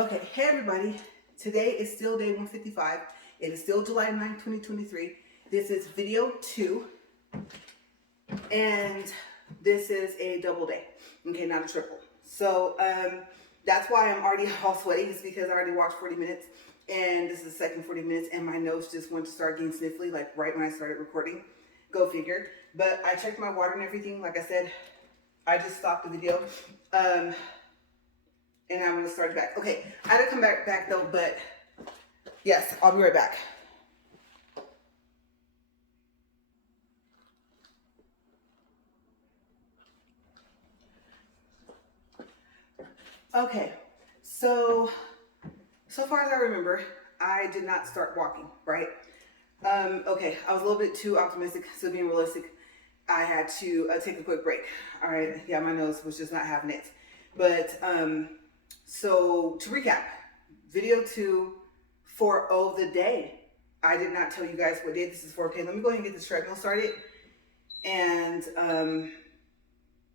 Okay, hey everybody. Today is still day 155. It is still July 9th, 2023. This is video 2. And this is a double day. Okay, not a triple. So that's why I'm already all sweaty. It's because I already watched 40 minutes. And this is the second 40 minutes. And my nose just went to start getting sniffly, like right when I started recording. Go figure. But I checked my water and everything. Like I said, I just stopped the video. And I'm going to start it back. Okay, I had to come back though, but yes, I'll be right back. Okay, so far as I remember, I did not start walking, right? Okay, I was a little bit too optimistic, so being realistic, I had to take a quick break. All right, yeah, my nose was just not having it. But so to recap, video 2 for the day. I did not tell you guys what day this is for. Okay, let me go ahead and get this treadmill started. And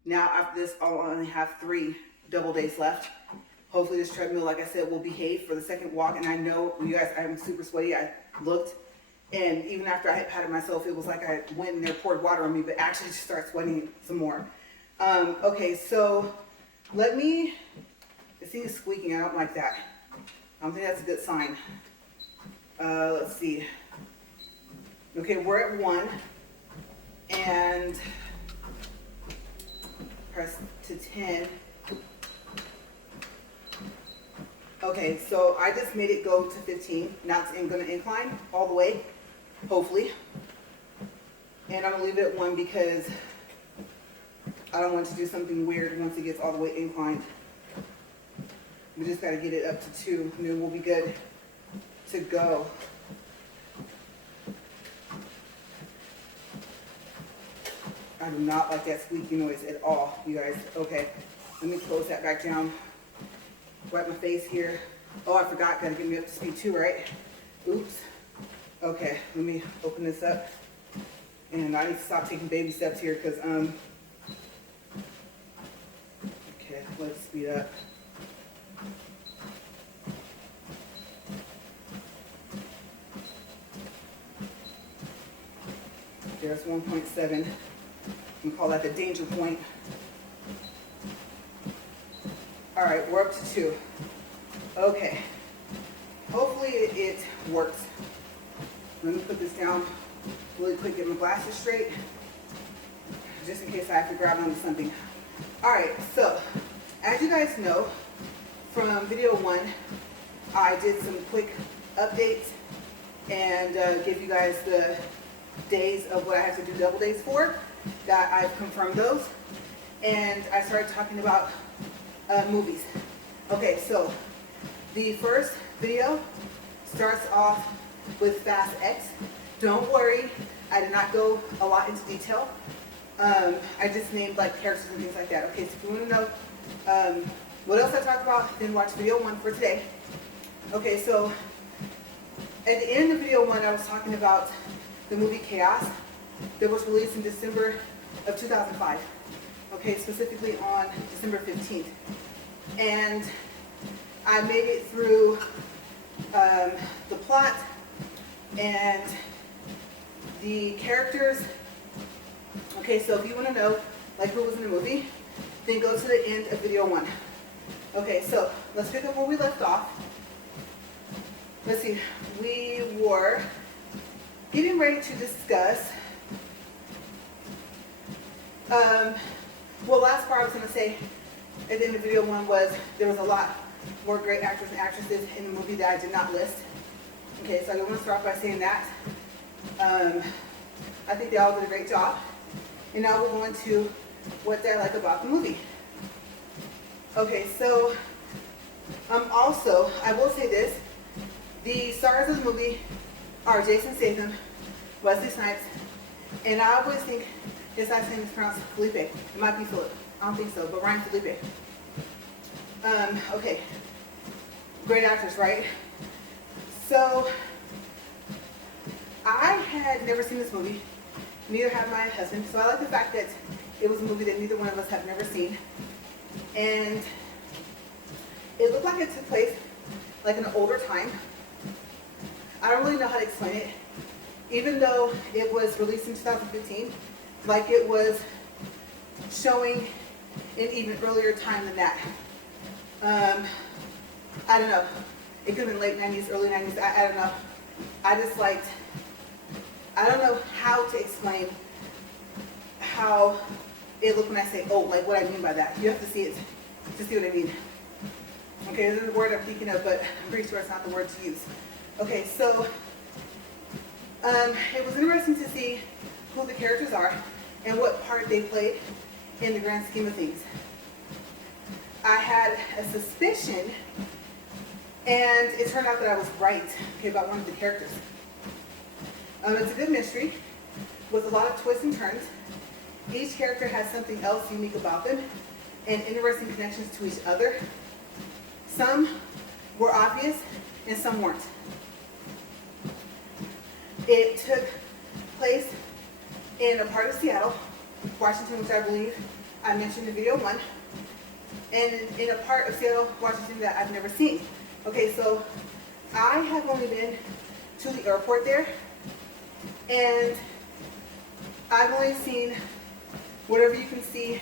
now after this, I'll only have 3 double days left. Hopefully this treadmill, like I said, will behave for the second walk. And I know, you guys, I'm super sweaty. I looked, and even after I had patted myself, it was like I went in there, poured water on me, but actually just started sweating some more. Okay, so let me, the thing is squeaking. I don't like that. I don't think that's a good sign. Let's see. Okay, we're at 1, and press to 10. Okay, so I just made it go to 15. Now it's gonna incline all the way, hopefully. And I'm gonna leave it at 1 because I don't want to do something weird once it gets all the way inclined. We just gotta get it up to 2, and then we'll be good to go. I do not like that squeaky noise at all, you guys. Okay, let me close that back down. Wipe my face here. Oh, I forgot, gotta get me up to speed too, right? Oops. Okay, let me open this up. And I need to stop taking baby steps here because, okay, let's speed up. There's 1.7. We call that the danger point. All right, we're up to 2. Okay, hopefully it works. Let me put this down really quick, get my glasses straight, just in case I have to grab onto something. All right, so as you guys know, from video 1, I did some quick updates and give you guys the days of what I have to do double days for, that I've confirmed those. And I started talking about movies. Okay, so the first video starts off with Fast X. Don't worry, I did not go a lot into detail. I just named like characters and things like that. Okay, so if you want to know what else I talked about, then watch video 1 for today. Okay, so at the end of video 1, I was talking about the movie Chaos that was released in December of 2005. Okay, specifically on December 15th. And I made it through the plot and the characters. Okay, so if you want to know like who was in the movie, then go to the end of video 1. Okay, so let's pick up where we left off. Let's see, we were getting ready to discuss well, last part I was going to say at the end of video 1 was there was a lot more great actors and actresses in the movie that I did not list. Okay, so I want to start by saying that. I think they all did a great job. And now we'll go into what I like about the movie. Okay, so also, I will say this. The stars of the movie are Jason Statham, Wesley Snipes, and I always think his last name is pronounced Felipe. It might be Philip. I don't think so, but Ryan Felipe. Okay. Great actors, right? So, I had never seen this movie. Neither had my husband. So I like the fact that it was a movie that neither one of us have never seen. And it looked like it took place like an older time. I don't really know how to explain it. Even though it was released in 2015, like it was showing an even earlier time than that. I don't know. It could have been late 90s, early 90s. I don't know. I just liked, I don't know how to explain how it looked when I say old, like what I mean by that. You have to see it to see what I mean. Okay, this is the word I'm thinking of, but I'm pretty sure it's not the word to use. Okay, so it was interesting to see who the characters are and what part they played in the grand scheme of things. I had a suspicion, and it turned out that I was right, okay, about one of the characters. It's a good mystery with a lot of twists and turns. Each character has something else unique about them and interesting connections to each other. Some were obvious and some weren't. It took place in a part of Seattle, Washington, which I believe I mentioned in video 1, and in a part of Seattle, Washington that I've never seen. Okay, so I have only been to the airport there, and I've only seen whatever you can see.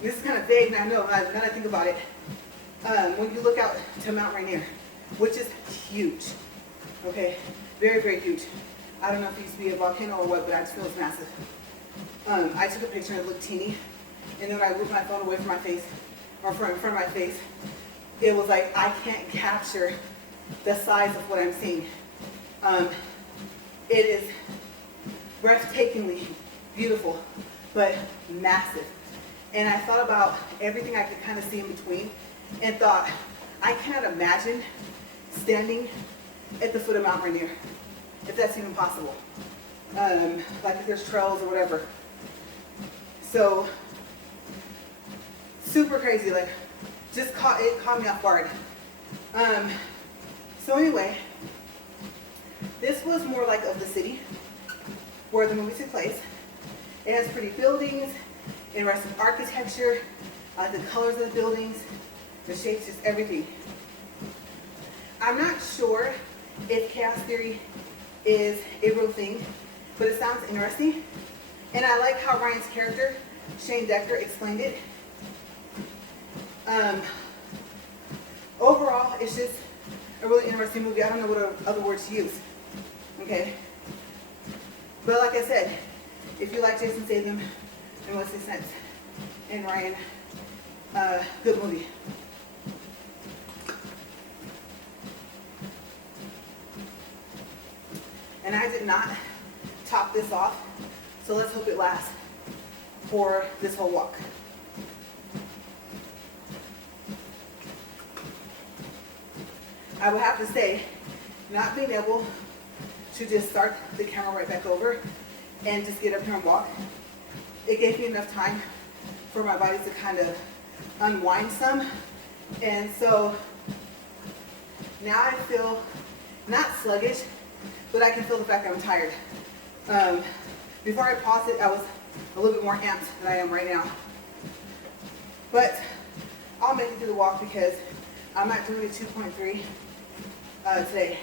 This is kind of vague, and I know, now that I think about it, when you look out to Mount Rainier, which is huge, okay, very, very huge. I don't know if it used to be a volcano or what, but I just feel it's massive. I took a picture and it looked teeny, and then when I moved my phone away from my face, or from in front of my face, it was like I can't capture the size of what I'm seeing. It is breathtakingly beautiful, but massive. And I thought about everything I could kind of see in between and thought, I cannot imagine standing at the foot of Mount Rainier, if that's even possible. Like if there's trails or whatever. So, super crazy, like, it caught me off guard. So anyway, this was more like of the city where the movie took place. It has pretty buildings, interesting architecture, the colors of the buildings, the shapes, just everything. I'm not sure if chaos theory is a real thing, but it sounds interesting. And I like how Ryan's character, Shane Decker, explained it. Overall, it's just a really interesting movie. I don't know what other words to use. Okay? But like I said, if you like Jason Statham and Wesley Snipes and Ryan, good movie. And I did not top this off, so let's hope it lasts for this whole walk. I would have to say, not being able to just start the camera right back over and just get up here and walk, it gave me enough time for my body to kind of unwind some. And so now I feel not sluggish, but I can feel the fact that I'm tired. Before I paused it, I was a little bit more amped than I am right now. But I'll make it through the walk because I'm not doing a 2.3 today.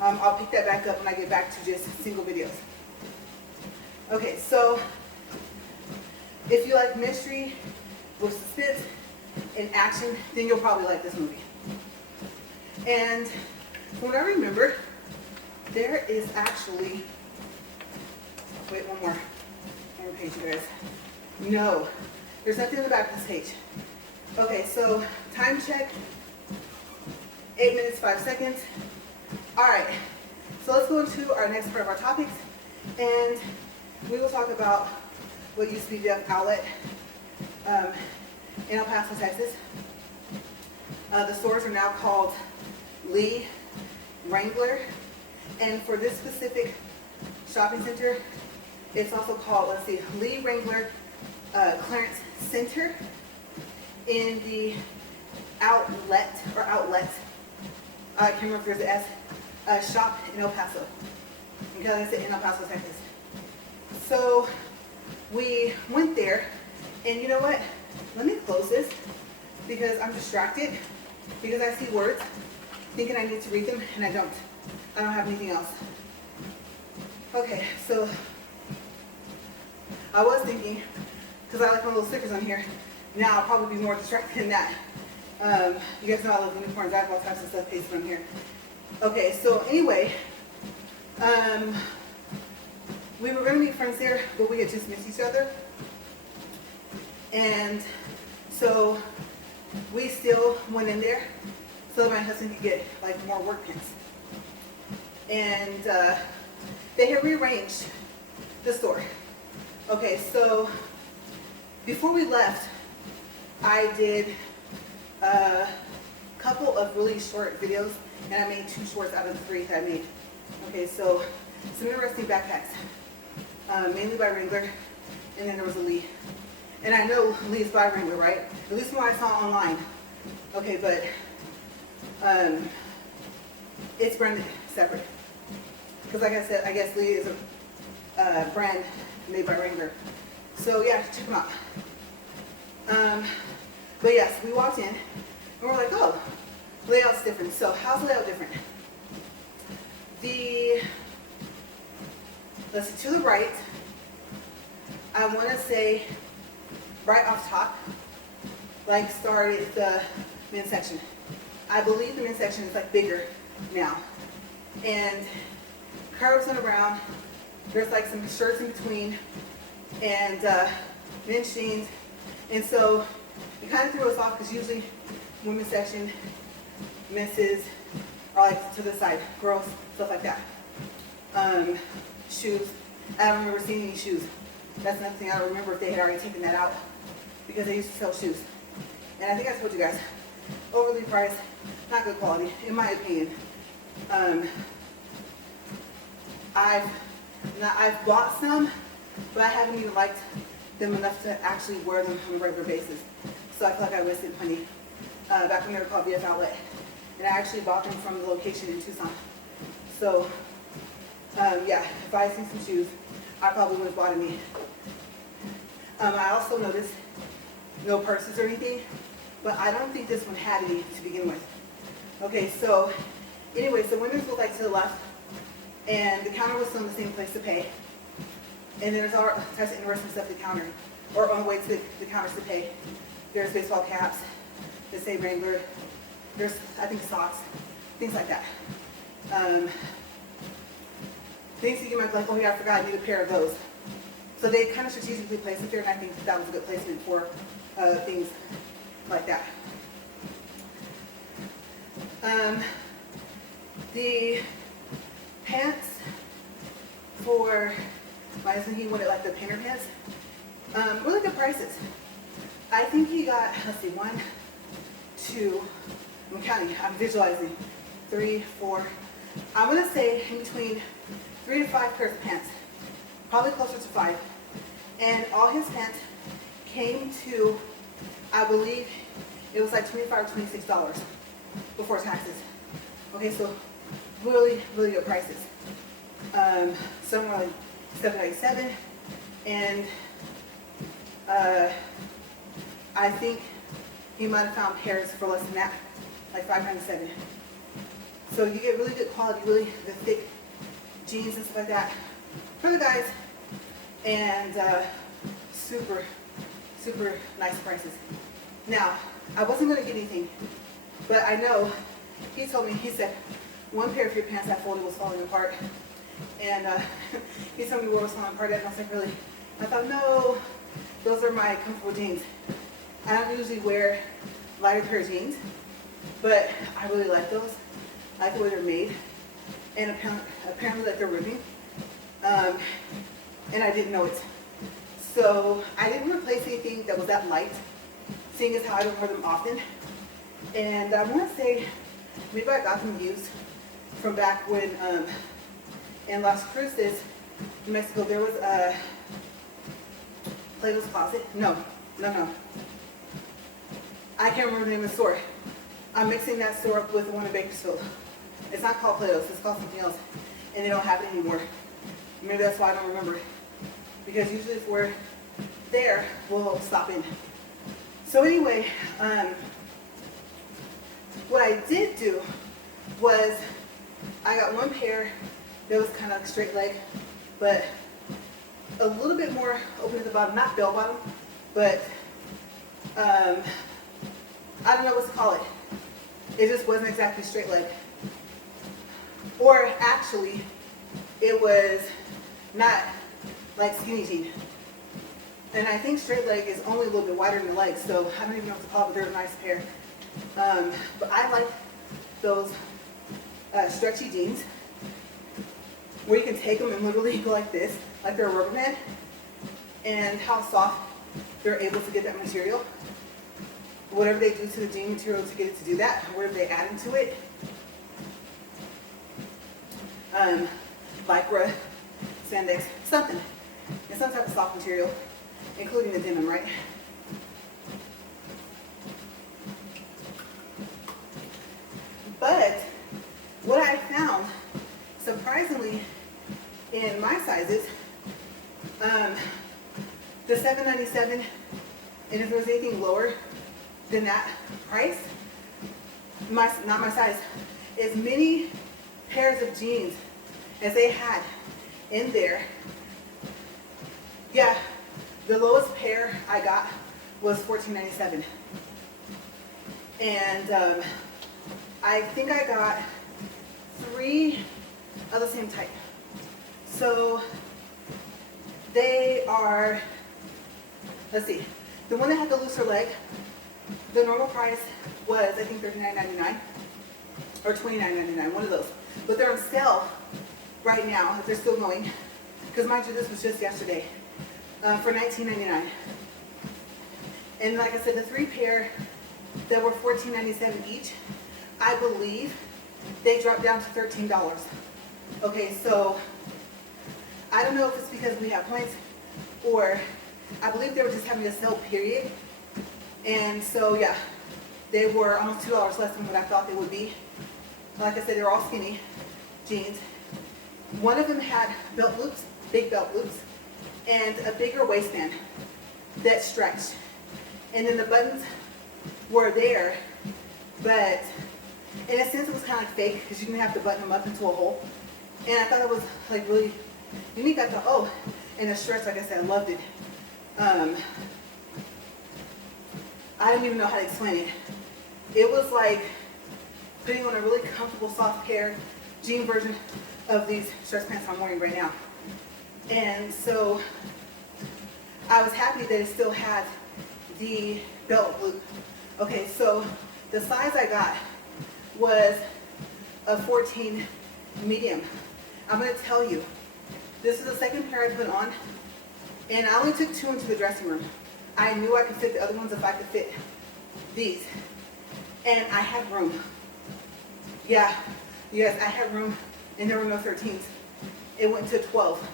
I'll pick that back up when I get back to just single videos. Okay, so if you like mystery with suspense and action, then you'll probably like this movie. And from what I remember, there is actually, wait, one more page, you guys. No, there's nothing in the back of this page. Okay, so time check, 8 minutes, 5 seconds. All right, so let's go into our next part of our topics, and we will talk about what used to be the outlet in El Paso, Texas. The stores are now called Lee Wrangler, and for this specific shopping center, it's also called, let's see, Lee Wrangler Clearance Center in the outlet, I can't remember if there's an S, shop in El Paso. Okay, like I said, in El Paso, Texas. So we went there, and you know what? Let me close this because I'm distracted because I see words thinking I need to read them, and I don't. I don't have anything else. Okay, so I was thinking, because I like my little stickers on here, now I'll probably be more distracted than that. You guys know I love unicorns. I have all types of stuff pasted on here. Okay, so anyway, we were going to meet friends there, but we had just missed each other. And so we still went in there so that my husband could get like more work pins. And they had rearranged the store. Okay, so before we left, I did a couple of really short videos, and I made 2 shorts out of the 3 that I made. Okay, so some interesting backpacks, mainly by Wrangler, and then there was a Lee. And I know Lee's by Wrangler, right? At least when I saw online. Okay, but it's branded separate. Because like I said, I guess Lee is a brand made by Wrangler. So yeah, check them out. But yes, we walked in and we're like, oh, layout's different. So how's the layout different? Let's see, to the right, I want to say right off top, like started the men's section. I believe the men's section is like bigger now. And curves and around, there's like some shirts in between and men's jeans. And so it kind of threw us off because usually women's section, misses are like to the side, girls, stuff like that. Shoes, I don't remember seeing any shoes. That's another thing I don't remember if they had already taken that out because they used to sell shoes. And I think I told you guys, overly priced, not good quality, in my opinion. I've bought some, but I haven't even liked them enough to actually wear them on a regular basis. So I feel like I wasted money back when they were called VF Outlet. And I actually bought them from the location in Tucson. So yeah, if I had seen some shoes, I probably would have bought any. I also noticed no purses or anything, but I don't think this one had any to begin with. Okay, so anyway, so women's was like to the left, and the counter was still in the same place to pay. And there's all types of interesting stuff at the counter, or on the way to the counters to pay. There's baseball caps that say Wrangler. There's, I think, socks, things like that. Things that you might be like, oh yeah, I forgot, I need a pair of those. So they kind of strategically placed it there, and I think that was a good placement for things like that. The pants for my husband, he wanted like the painter pants. Really good prices. I think he got, let's see, 1, 2, I'm counting, I'm visualizing, 3, 4, I'm gonna say in between 3 to 5 pairs of pants, probably closer to 5. And all his pants came to, I believe, it was like $25 or $26 before taxes. Okay, so really, really good prices. Some were like $7.97, and I think he might have found pairs for less than that, like $5.97. So you get really good quality, really the thick jeans and stuff like that for the guys, and super, super nice prices. Now, I wasn't going to get anything, but I know he told me, he said, 1 pair of your pants I folded was falling apart, and he told me what was falling apart, and I was like, really? I thought, no, those are my comfortable jeans. I don't usually wear lighter pair of jeans, but I really like those. I like the way they're made, and apparently like they're ribbing, and I didn't know it. So I didn't replace anything that was that light, seeing as how I don't wear them often. And I want to say, maybe I got them used from back when, in Las Cruces, New Mexico, there was a Plato's Closet. No. I can't remember the name of the store. I'm mixing that store up with the one in Bakersfield. It's not called Plato's, it's called something else. And they don't have it anymore. Maybe that's why I don't remember. Because usually if we're there, we'll stop in. So anyway, I did do was I got one pair that was kind of like straight leg, but a little bit more open at the bottom, not bell bottom, but I don't know what to call it. It just wasn't exactly straight leg. Or actually, it was not like skinny jean. And I think straight leg is only a little bit wider than the leg, so I don't even know what to call it, but they're a nice pair. But I like those stretchy jeans where you can take them and literally go like this, like they're a rubber band, and how soft they're able to get that material. Whatever they do to the jean material to get it to do that, whatever they add into it. Lycra, spandex, something. And some type of soft material, including the denim, right? But what I found, surprisingly, in my sizes, the $7.97, and if there was anything lower than that price, not my size, as many pairs of jeans as they had in there. Yeah, the lowest pair I got was $14.97. And I think I got 3 of the same type. So they are, let's see, the one that had the looser leg, the normal price was I think $39.99 or $29.99, one of those. But they're on sale right now, if they're still going, because mind you, this was just yesterday, for $19.99. And like I said, the 3 pair that were $14.97 each, I believe they dropped down to $13. Okay, so I don't know if it's because we have points, or I believe they were just having a sale period. And so yeah, they were almost $2 less than what I thought they would be. Like I said, they're all skinny jeans. One of them had belt loops, big belt loops, and a bigger waistband that stretched. And then the buttons were there, but in a sense it was kind of like fake because you didn't have to button them up into a hole. And I thought it was like really unique. I thought, oh, and the stretch, like I said, I loved it. I don't even know how to explain it. It was like putting on a really comfortable soft pair jean version of these stretch pants I'm wearing right now. And so I was happy that it still had the belt loop. Okay, so the size I got was a 14 medium. I'm going to tell you, this is the second pair I put on, and I only took 2 into the dressing room. I knew I could fit the other ones if I could fit these. And I had room. Yeah, yes, I had room, and there were no 13s. It went to 12.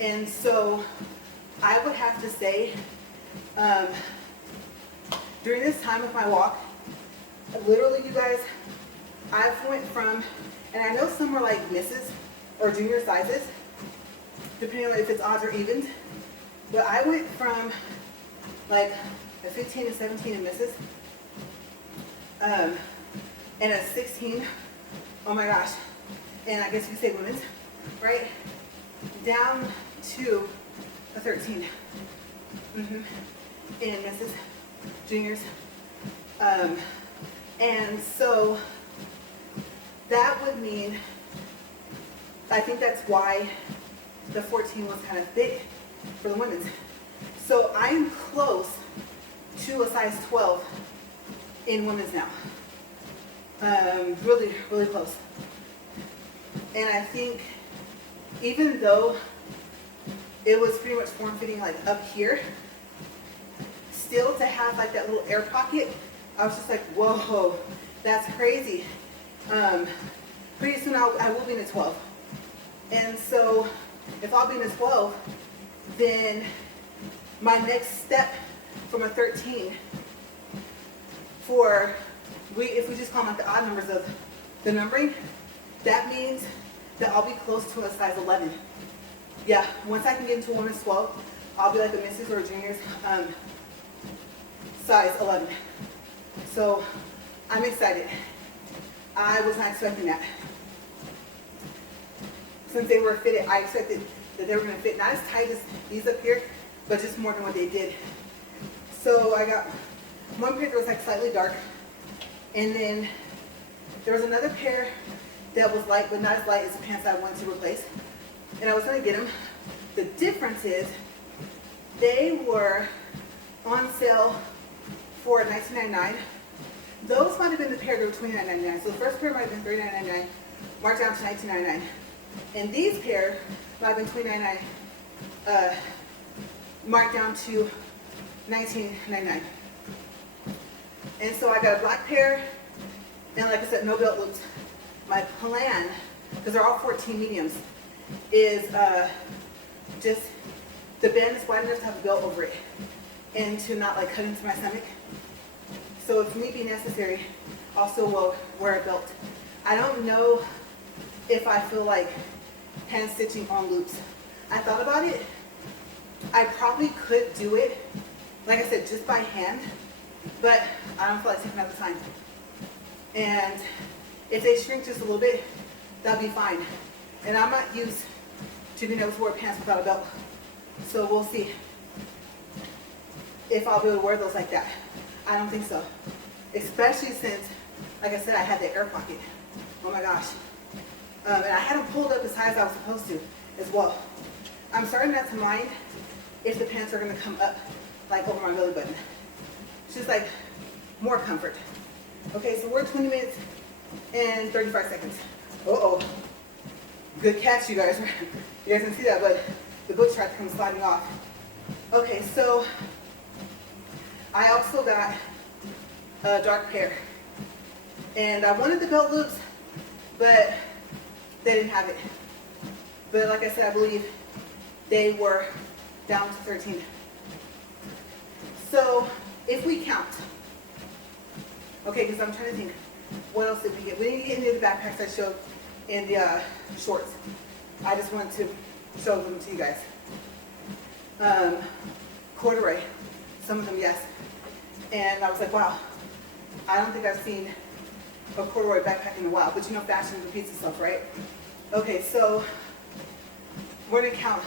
And so I would have to say, during this time of my walk, literally, you guys, I've went from, and I know some are like misses or junior sizes, depending on if it's odds or evens, but I went from like a 15 to 17 in misses, and a 16, oh my gosh, and I guess you could say women's, right, down to a 13 in misses, juniors, and so that would mean, I think that's why the 14 was kind of big for the women's. So I'm close to a size 12 in women's now. Really, really close. And I think even though it was pretty much form-fitting like up here, still to have like that little air pocket, I was just like, whoa, that's crazy. Pretty soon I will be in a 12. And so if I'll be in a 12, then my next step from a 13 for, if we just call them like the odd numbers of the numbering, that means that I'll be close to a size 11. Yeah, once I can get into a women's 12, I'll be like a missus or a junior's size 11. So I'm excited. I was not expecting that. Since they were fitted, I expected that they were going to fit not as tight as these up here, but just more than what they did. So I got one pair that was like slightly dark, and then there was another pair that was light, but not as light as the pants I wanted to replace. And I was going to get them. The difference is they were on sale for $19.99. Those might have been the pair that were $29.99. So the first pair might have been $39.99, marked down to $19.99. And these pair might have been $29.99, marked down to $19.99. And so I got a black pair, and like I said, no belt loops. My plan, because they're all 14 mediums, is just the band is wide enough to have a belt over it and to not like cut into my stomach. So if need be necessary, also will wear a belt. I don't know if I feel like hand stitching on loops. I thought about it. I probably could do it, like I said, just by hand, but I don't feel like taking out the time. And if they shrink just a little bit, that'll be fine. And I'm not used to being able to wear pants without a belt. So we'll see if I'll be able to wear those like that. I don't think so. Especially since, like I said, I had the air pocket. Oh my gosh. And I had them pulled up as high as I was supposed to as well. I'm starting not to mind if the pants are gonna come up like over my belly button. It's just like more comfort. Okay, so we're 20 minutes and 35 seconds. Uh-oh. Good catch, you guys. You guys didn't see that, but the book tried to come sliding off. Okay, so I also got a dark pair. And I wanted the belt loops, but they didn't have it. But like I said, I believe they were down to 13. So if we count, okay, because I'm trying to think, what else did we get? We didn't get any of the backpacks I showed in the shorts. I just wanted to show them to you guys. Corduroy, some of them, yes. And I was like, wow, I don't think I've seen a corduroy backpack in a while, but you know, fashion repeats itself, right? Okay, so we're gonna count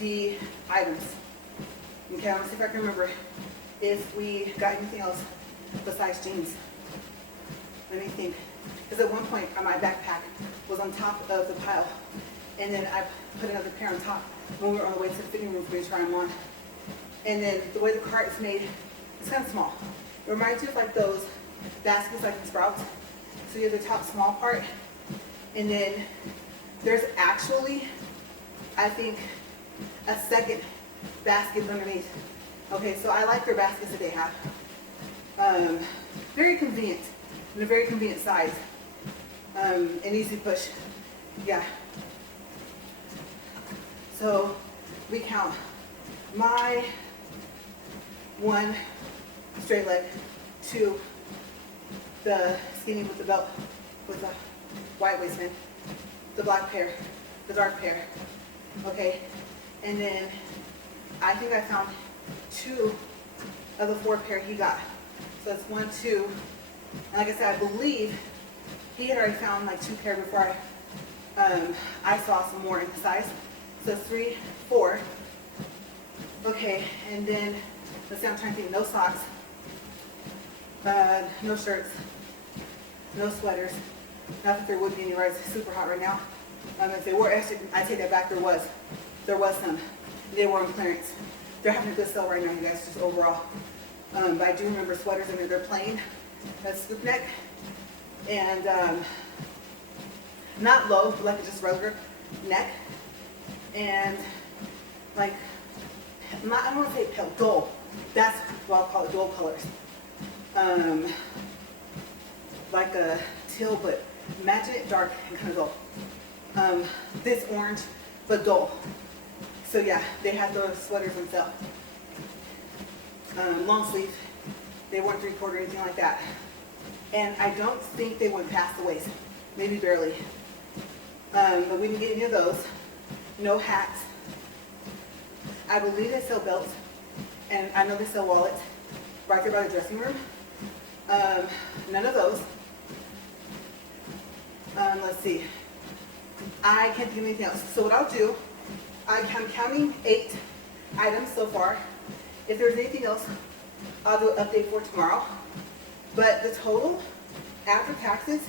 the items. Okay, let's see if I can remember if we got anything else besides jeans. Let me think. Because at one point my backpack was on top of the pile, and then I put another pair on top when we were on the way to the fitting room for me to try them on. And then the way the cart is made, it's kind of small. It reminds you of like those baskets like in Sprouts. So you have the top small part, and then there's actually, I think, a second basket underneath. Okay, so I like their baskets that they have. Very convenient, and a very convenient size. And easy push. Yeah. So we count my 1 straight leg, 2 the skinny with the belt with the white waistband, the black pair, the dark pair. Okay, and then I think I found 2 of the 4 pair he got. So that's 1, 2, and like I said, I believe he had already found like 2 pair before I saw some more in the size. So 3, 4. Okay, and then let's see, I'm trying to think. No socks, no shirts, no sweaters. Not that there would be any, right? It's super hot right now. If they were, actually, I take that back. There was some. They were on clearance. They're having a good sale right now, you guys, just overall. But I do remember sweaters, and they're plain. That's scoop neck. And not low, but like just regular neck. And like, I don't want to say pale, dull. That's what I'll call it, dull colors. Like a teal, but imagine it dark and kind of dull. This orange, but dull. So yeah, they had those sweaters on sale. Long sleeve. They weren't 3/4 or anything like that. And I don't think they went past the waist. Maybe barely. But we didn't get any of those. No hats. I believe they sell belts. And I know they sell wallets right there by the dressing room. None of those. Let's see. I can't think of anything else. So what I'll do, I'm counting 8 items so far. If there's anything else, I'll do an update for tomorrow. But the total after taxes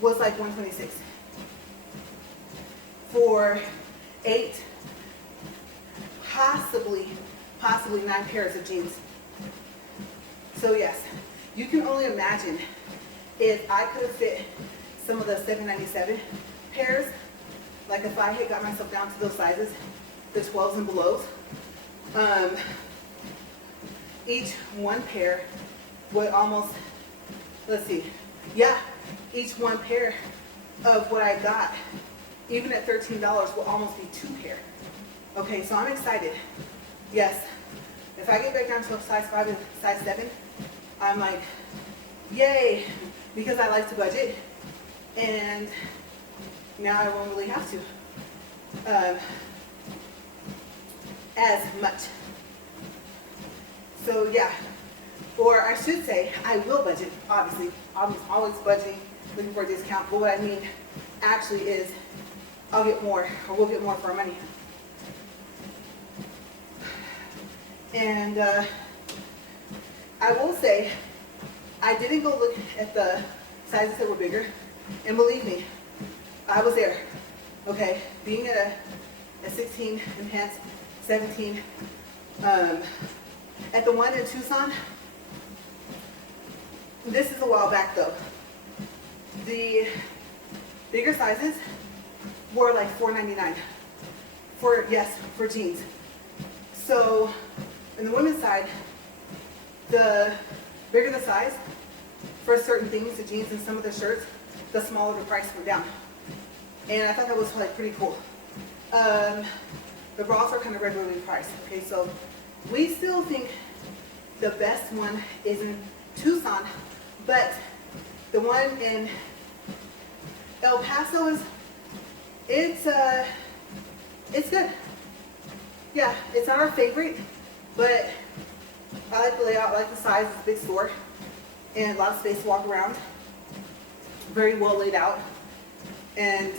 was like 126 for 8, possibly 9 pairs of jeans. So yes, you can only imagine if I could have fit some of the $7.97 pairs, like if I had got myself down to those sizes, the 12s and belows, each one pair would almost, let's see, yeah, each one pair of what I got, even at $13, will almost be 2 pair. Okay, so I'm excited. Yes, if I get back down to a size 5 and size 7, I'm like, yay, because I like to budget, and now I won't really have to as much. So yeah, or I should say, I will budget, obviously. I'm always budgeting, looking for a discount, but what I mean actually is I'll get more, or we'll get more for our money. And I will say, I didn't go look at the sizes that were bigger, and believe me, I was there, okay? Being at a 16 in pants, 17, at the one in Tucson, this is a while back though. The bigger sizes were like $4.99 for, yes, for jeans. So, in the women's side, the bigger the size, for certain things, the jeans and some of the shirts, the smaller the price went down. And I thought that was like pretty cool. The bras are kind of regularly priced. Okay, so we still think the best one is in Tucson, but the one in El Paso is, it's good. Yeah, it's not our favorite, but I like the layout, I like the size. It's a big store and a lot of space to walk around. Very well laid out, and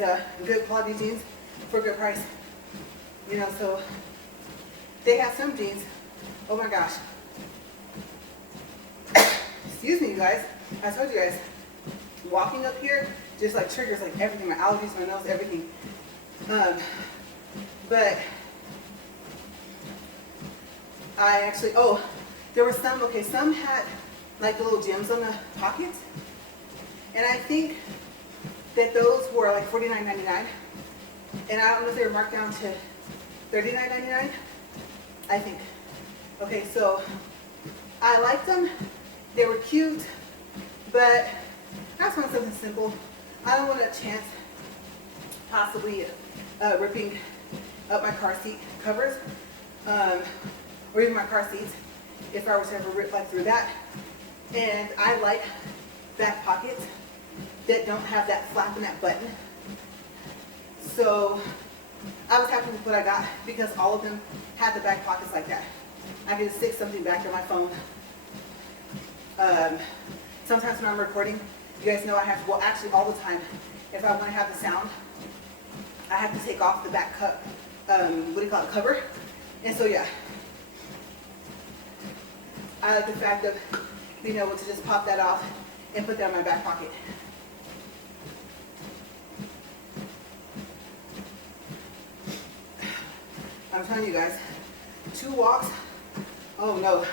good quality jeans for a good price. You know, so they have some jeans. Oh my gosh. Excuse me, you guys. I told you guys, walking up here just like triggers like everything, my allergies, my nose, everything. But I actually, oh, there were some, okay, some had like the little gems on the pockets. And I think that those were like $49.99. And I don't know if they were marked down to $39.99. I think. Okay, so I liked them. They were cute, but I just want something simple. I don't want a chance possibly ripping up my car seat covers, or even my car seats if I was to ever rip like through that. And I like back pockets that don't have that flap and that button. So I was happy with what I got because all of them had the back pockets like that. I can stick something back in my phone. Sometimes when I'm recording, you guys know I have to, well actually all the time, if I want to have the sound, I have to take off the back cup, what do you call it, cover. And so yeah, I like the fact of being able to just pop that off and put that in my back pocket. I'm telling you guys, 2 walks, oh no.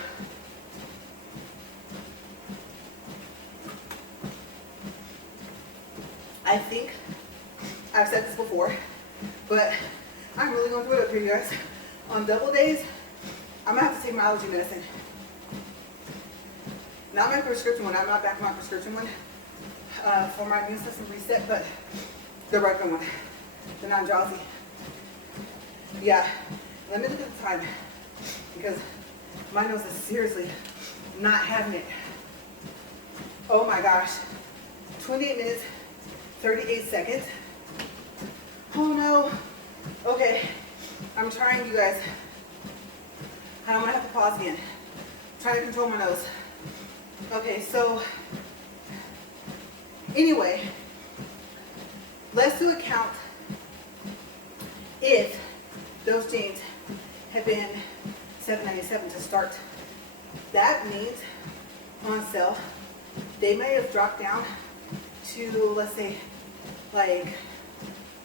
I think I've said this before, but I'm really going to do it up here, you guys. On double days, I'm going to have to take my allergy medicine. Not my prescription one, I'm not back on my prescription one for my immune system reset, but the regular one, the non-drowsy. Yeah, let me look at the time because my nose is seriously not having it. Oh my gosh, 28 minutes, 38 seconds. Oh no. Okay, I'm trying, you guys. I don't want to have to pause again. I'm trying to control my nose. Okay, so anyway, let's do a count if those jeans have been $7.97 to start. That means on sale, they may have dropped down to, let's say, like,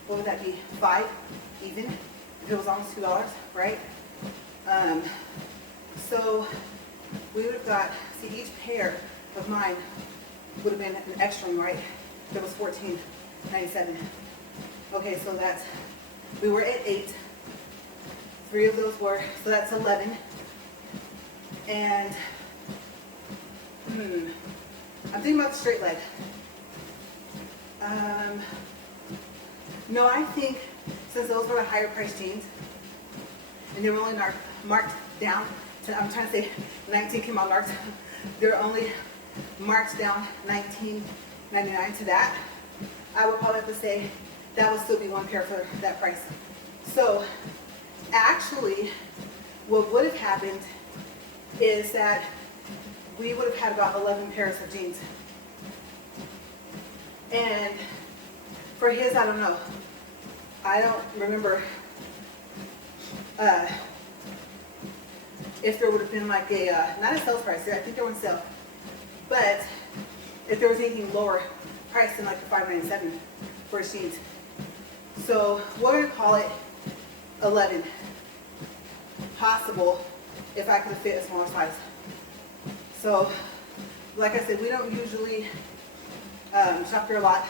what would that be, 5 even, if it was almost $2, right? So we would have got, see, each pair of mine would have been an extra one, right? That was $14.97. Okay, so that's, we were at 8. 3 of those were, so that's 11. And I'm thinking about the straight leg. No, I think since those were the higher priced jeans, and they were only marked down to, I'm trying to say 19 came out marked, they're only marked down $19.99 to that, I would probably have to say that would still be one pair for that price. So actually, what would have happened is that we would have had about 11 pairs of jeans. And for his, I don't know. I don't remember if there would have been like a, not a sales price, I think they were on sale, but if there was anything lower price than like the $5.97 for his jeans. So we're going to call it 11. Possible if I could fit a smaller size. So, like I said, we don't usually shop here a lot.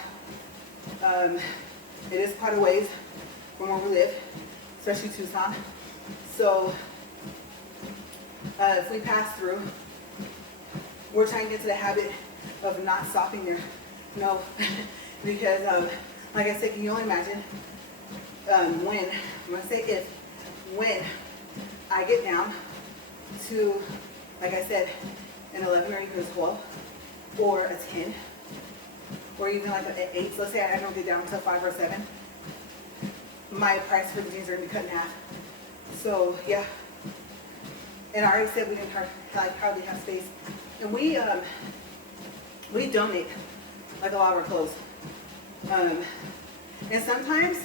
It is quite a ways from where we live, especially Tucson. So, if we pass through, we're trying to get to the habit of not stopping there. No, because, like I said, can you only imagine when, I'm going to say if, when I get down to, like I said, an 11 or even a 12 or a 10 or even like an 8. So let's say I don't get down to 5 or 7. My price for the jeans are going to be cut in half. So yeah. And I already said we didn't hardly have space. And we donate like a lot of our clothes. And sometimes,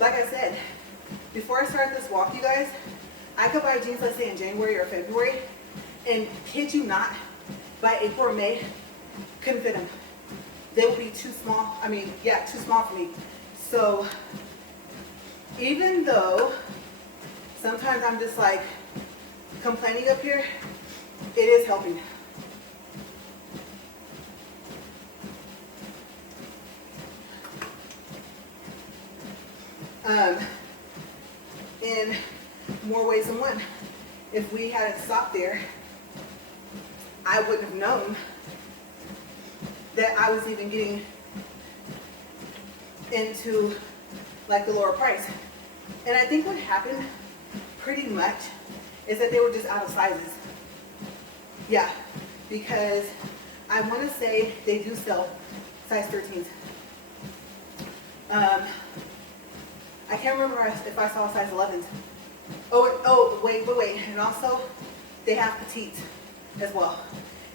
like I said, before I started this walk, you guys, I could buy jeans, let's say in January or February, and kid you not, by April or May, couldn't fit them. They would be too small. I mean, yeah, too small for me. So even though sometimes I'm just like complaining up here, it is helping. In more ways than one. If we hadn't stopped there, I wouldn't have known that I was even getting into like the lower price. And I think what happened pretty much is that they were just out of sizes. Yeah, because I want to say they do sell size 13s. I can't remember if I saw size 11s. Oh, wait. And also, they have petite as well.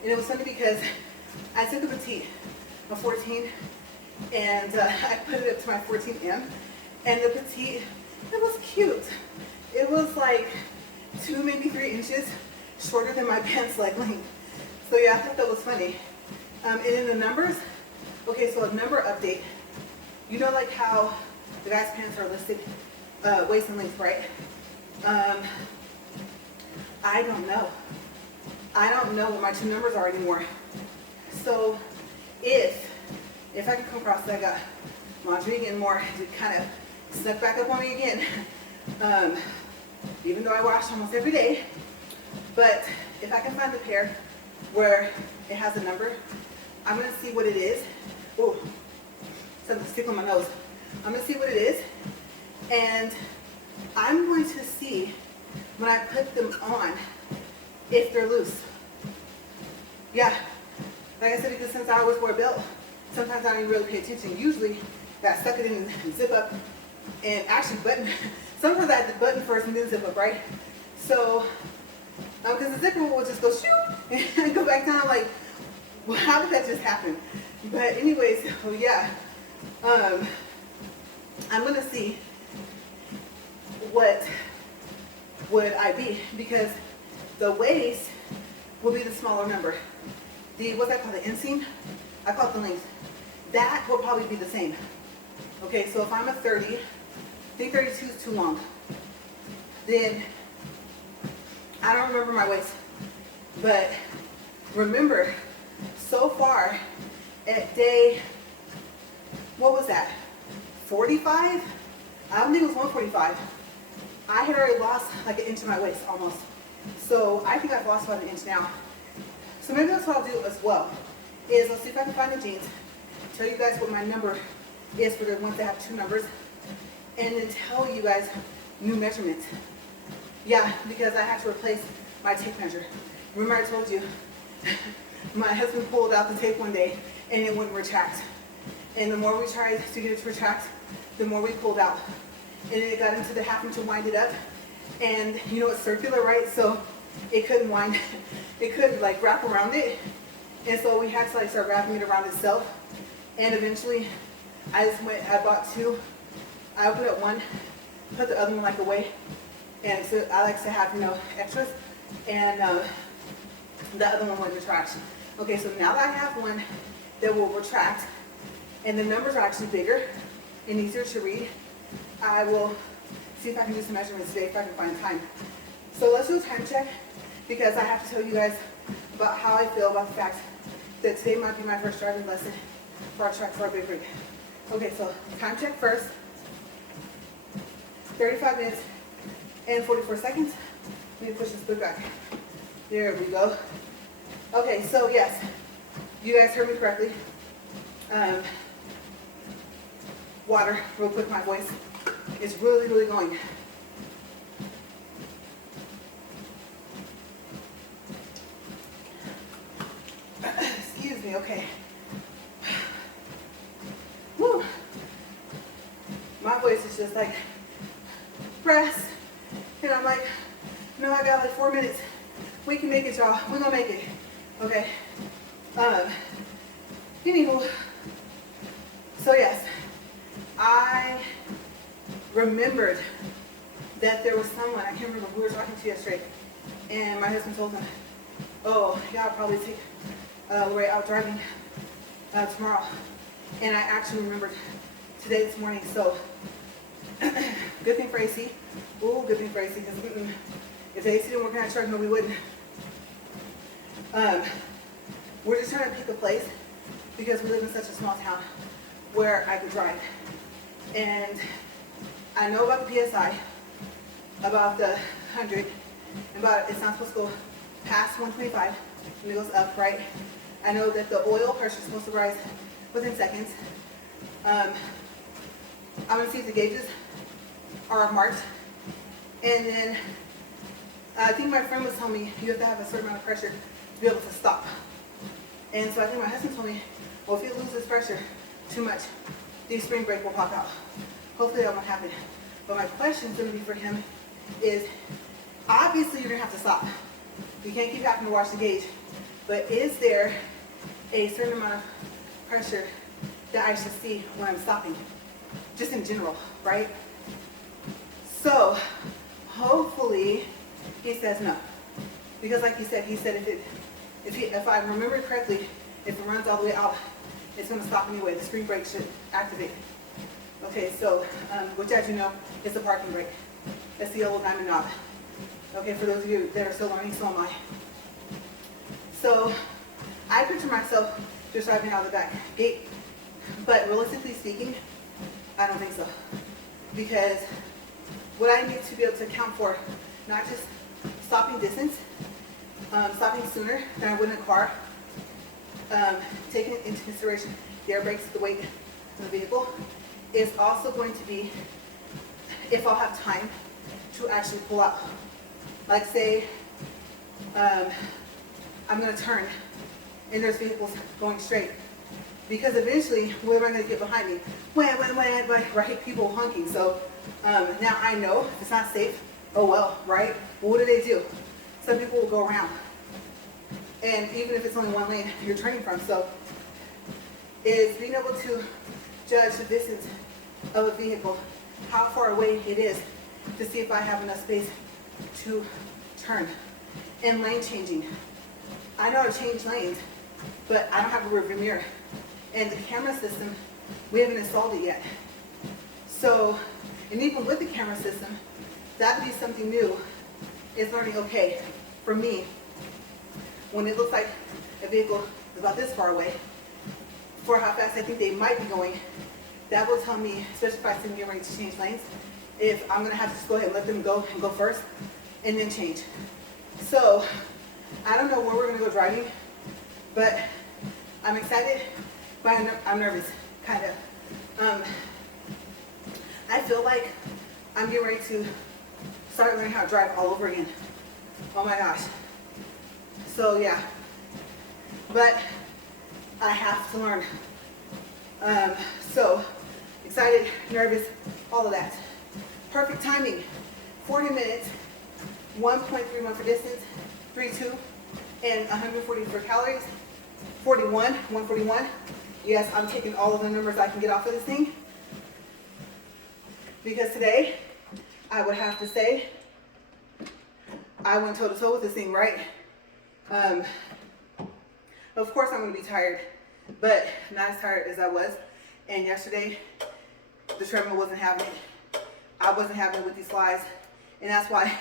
And it was funny because I took a petite, a 14, and I put it up to my 14M. And the petite, it was cute. It was like 2, maybe 3 inches shorter than my pants leg length. So yeah, I thought that was funny. And in the numbers, okay, so a number update. You know like how the guys' pants are listed waist and length, right? I don't know. I don't know what my 2 numbers are anymore. So if I can come across that, I got laundry again more, it kind of snuck back up on me again. Even though I wash almost every day. But if I can find the pair where it has a number, I'm going to see what it is. Oh, something stick on my nose. I'm going to see what it is. And I'm going to see when I put them on if they're loose. Yeah, like I said, because since I always wear a belt, sometimes I don't even really pay attention. Usually, I stuck it in and zip up and actually button. Sometimes I have to button first and then zip up, right? So, because the zipper will just go shoot and go back down like, well, how did that just happen? But anyways, so yeah, I'm gonna see what would I be, because the waist will be the smaller number. The, what's that called, the inseam? I call it the length. That will probably be the same. Okay, so if I'm a 30, I think 32 is too long. Then, I don't remember my waist, but remember, so far at day, what was that, 45? I don't think it was 145. I had already lost like an inch of my waist almost. So I think I've lost about an inch now. So maybe that's what I'll do as well, is I'll see if I can find the jeans, tell you guys what my number is for the ones that have two numbers, and then tell you guys new measurements. Yeah, because I had to replace my tape measure. Remember I told you, my husband pulled out the tape one day and it wouldn't retract. And the more we tried to get it to retract, the more we pulled out. And then it got into the having to wind it up. And you know it's circular, right? So it couldn't wind, it couldn't like wrap around it. And so we had to like start wrapping it around itself. And eventually I bought two. I opened up one, put the other one like away. And so I like to have, you know, extras. And the other one would retract. Okay, so now that I have one that will retract, and the numbers are actually bigger and easier to read, I will see if I can do some measurements today, if I can find time. So let's do a time check, because I have to tell you guys about how I feel about the fact that today might be my first driving lesson for our track for our big rig. Okay, so time check first. 35 minutes and 44 seconds. Let me push this book back. There we go. Okay, so yes, you guys heard me correctly. Water, real quick, my voice is really, really going. Excuse me, okay. Woo. My voice is just like pressed, and I'm like, no, I got like 4 minutes. We can make it, y'all. We're gonna make it. Okay. Anywho, so yes, I remembered that there was someone, I can't remember who we were talking to yesterday, and my husband told him, oh, yeah, I'll probably take LaRae out driving tomorrow. And I actually remembered today, this morning, so good thing for AC. Ooh, good thing for AC, because if the AC didn't work in that truck, no, we wouldn't. We're just trying to pick a place because we live in such a small town where I could drive. And I know about the PSI, about the 100, and about it's not supposed to go past 125, and it goes up, right? I know that the oil pressure is supposed to rise within seconds. I'm gonna see if the gauges are marked. And then I think my friend was telling me you have to have a certain amount of pressure to be able to stop. And so I think my husband told me, well, if you lose this pressure too much, the spring brake will pop out. Hopefully that won't happen. But my question is going to be for him is, obviously you're going to have to stop. You can't keep having to watch the gauge. But is there a certain amount of pressure that I should see when I'm stopping? Just in general, right? So hopefully he says no. Because like he said if I remember correctly, if it runs all the way out, it's going to stop anyway. The spring brake should activate. Okay, so, which as you know, is the parking brake. That's the yellow diamond knob. Okay, for those of you that are still learning, so am I. So, I picture myself just driving out the back gate. But realistically speaking, I don't think so. Because what I need to be able to account for, not just stopping distance, stopping sooner than I would in a car, taking into consideration the air brakes, the weight of the vehicle, is also going to be if I'll have time to actually pull out. Like say, I'm going to turn and there's vehicles going straight. Because eventually, where am I going to get behind me? Right, people honking. So now I know if it's not safe, oh well, right? Well, what do? Some people will go around. And even if it's only one lane you're turning from, so is being able to judge the distance of a vehicle, how far away it is, to see if I have enough space to turn. And lane changing. I know how to change lanes, but I don't have a rear view mirror. And the camera system, we haven't installed it yet. So, and even with the camera system, that would be something new, is learning, okay, for me, when it looks like a vehicle is about this far away, for how fast I think they might be going, that will tell me, especially if I see them getting ready to change lanes, if I'm gonna have to just go ahead and let them go and go first, and then change. So, I don't know where we're gonna go driving, but I'm excited, but I'm nervous, kind of. I feel like I'm getting ready to start learning how to drive all over again. Oh my gosh. So yeah, but I have to learn. So excited, nervous, all of that. Perfect timing, 40 minutes, 1.31 for distance, 3.2, and 144 calories, 141. Yes, I'm taking all of the numbers I can get off of this thing, because today, I would have to say, I went toe to toe with this thing, right? Of course I'm gonna be tired, but not as tired as I was. And yesterday, the treadmill wasn't having it. I wasn't having it with these slides. And that's why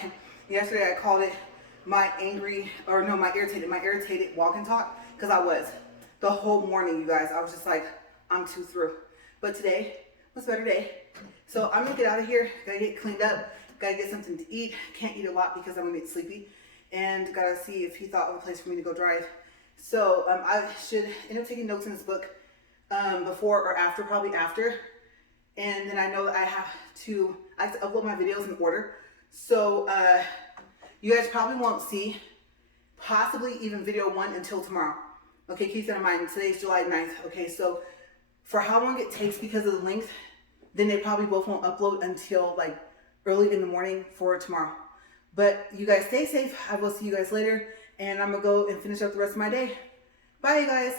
yesterday I called it my irritated walk and talk, because I was. The whole morning, you guys, I was just like, I'm too through. But today was a better day. So I'm gonna get out of here, gotta get cleaned up, gotta get something to eat. Can't eat a lot because I'm gonna get sleepy. And gotta see if he thought of a place for me to go drive. So I should end up taking notes in this book before or after, probably after. And then I know that I have to upload my videos in order. So you guys probably won't see possibly even video 1 until tomorrow. Okay, keep that in mind. Today's July 9th. Okay, so for how long it takes because of the length, then they probably both won't upload until like early in the morning for tomorrow. But you guys stay safe. I will see you guys later. And I'm going to go and finish up the rest of my day. Bye, you guys.